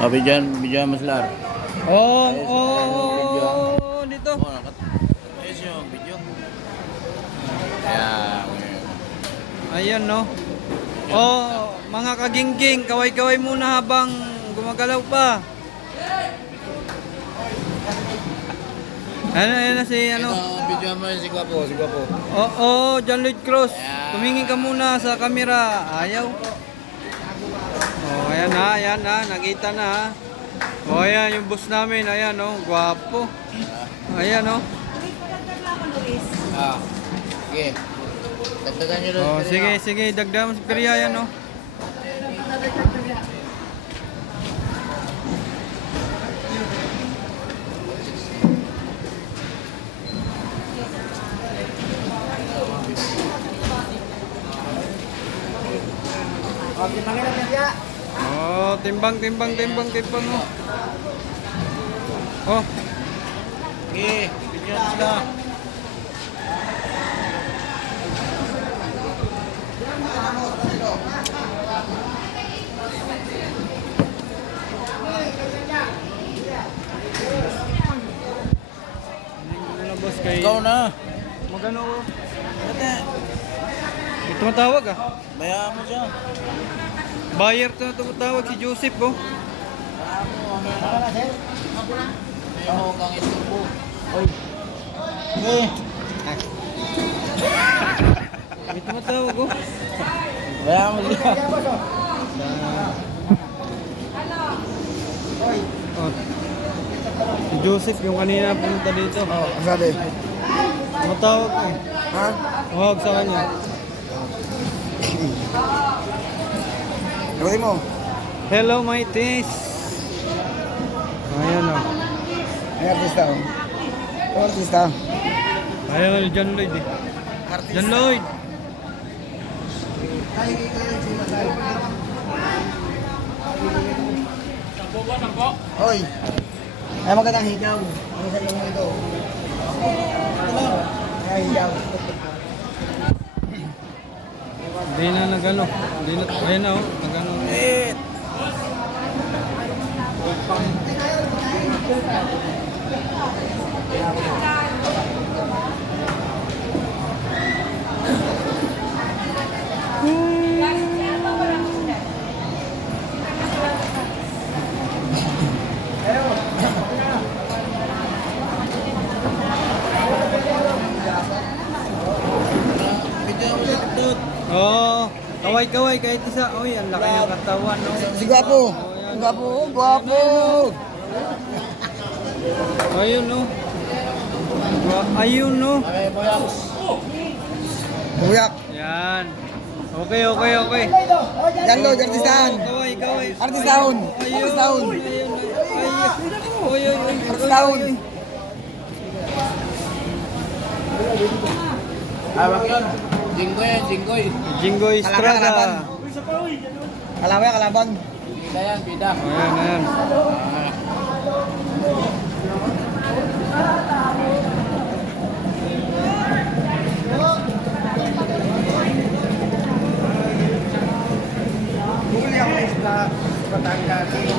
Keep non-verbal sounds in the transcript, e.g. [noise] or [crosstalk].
O, bidyan, bidyan mas lar. Oh, Ayos, oh, video. oh, oh, dito. Oh, nakat... Ayos yung video. Kaya... Ayan, no. Oh, mga kagingging, kaway-kaway muna habang gumagalaw pa. Ano, ayan na si, ano. Ito, bidyan mo si Gwapo, si Gwapo. Oh, oh, John Lloyd Cruz. Tumingin ka muna sa kamera. Ayaw. Oh, ayan na, ayan na. Nakita na, ha. Oh, ayan, yung boss namin. Ayan, oh. Gwapo. Ayan, oh. Ah, sige. Dagdagan nyo doon. Oh, sige, sige. Dagdag mo sa perya, yan, oh. Oh, timbang, timbang, timbang, timbang, oh. Oh, Sige, bidyan sila. ano. Ikaw na. Magano, oh. Ate, May tumatawag, ah. bayaan mo siya. Buyer to na tumatawag si Joseph, oh. Bayaan mo, mamaya na. Ayaw mo kang isturbo. Sige. May tumatawag, oh. Bayaan mo siya. Oh. Si Joseph, yung kanina pumunta dito. Oh, ang sabi? Tumatawag, eh. Ha? Tawag sa kanya. Gawin mo. Hello, my tis. Ayan, oh. Ay, artista oh. Oh, artista. Ayan, oh, John Lloyd, eh. John Lloyd. Hoy. Ay, magandang higaw. Ano sa ilong mo ito? Ay, higaw. Hindi na nagano. Hindi na, ayan na, oh. Nagano. Eh. Oh, kaway-kaway kahit isa. Uy, ang laki ng katawan, no? Si Gwapo. Ang Gwapo. oh, Gwapo. [laughs] Ayun, no? Ayun, no? Buyak. Yan. Okay, okay, okay. Yan lo, artistahan. Kaway, kaway. Uy, uy, uy. Artistahon. Hawak yun. Jinggoy, jinggoy. Kalaban, Estrada. kalaban. Kalaban. Bida yan, bida. Ayan, ayan. Bumili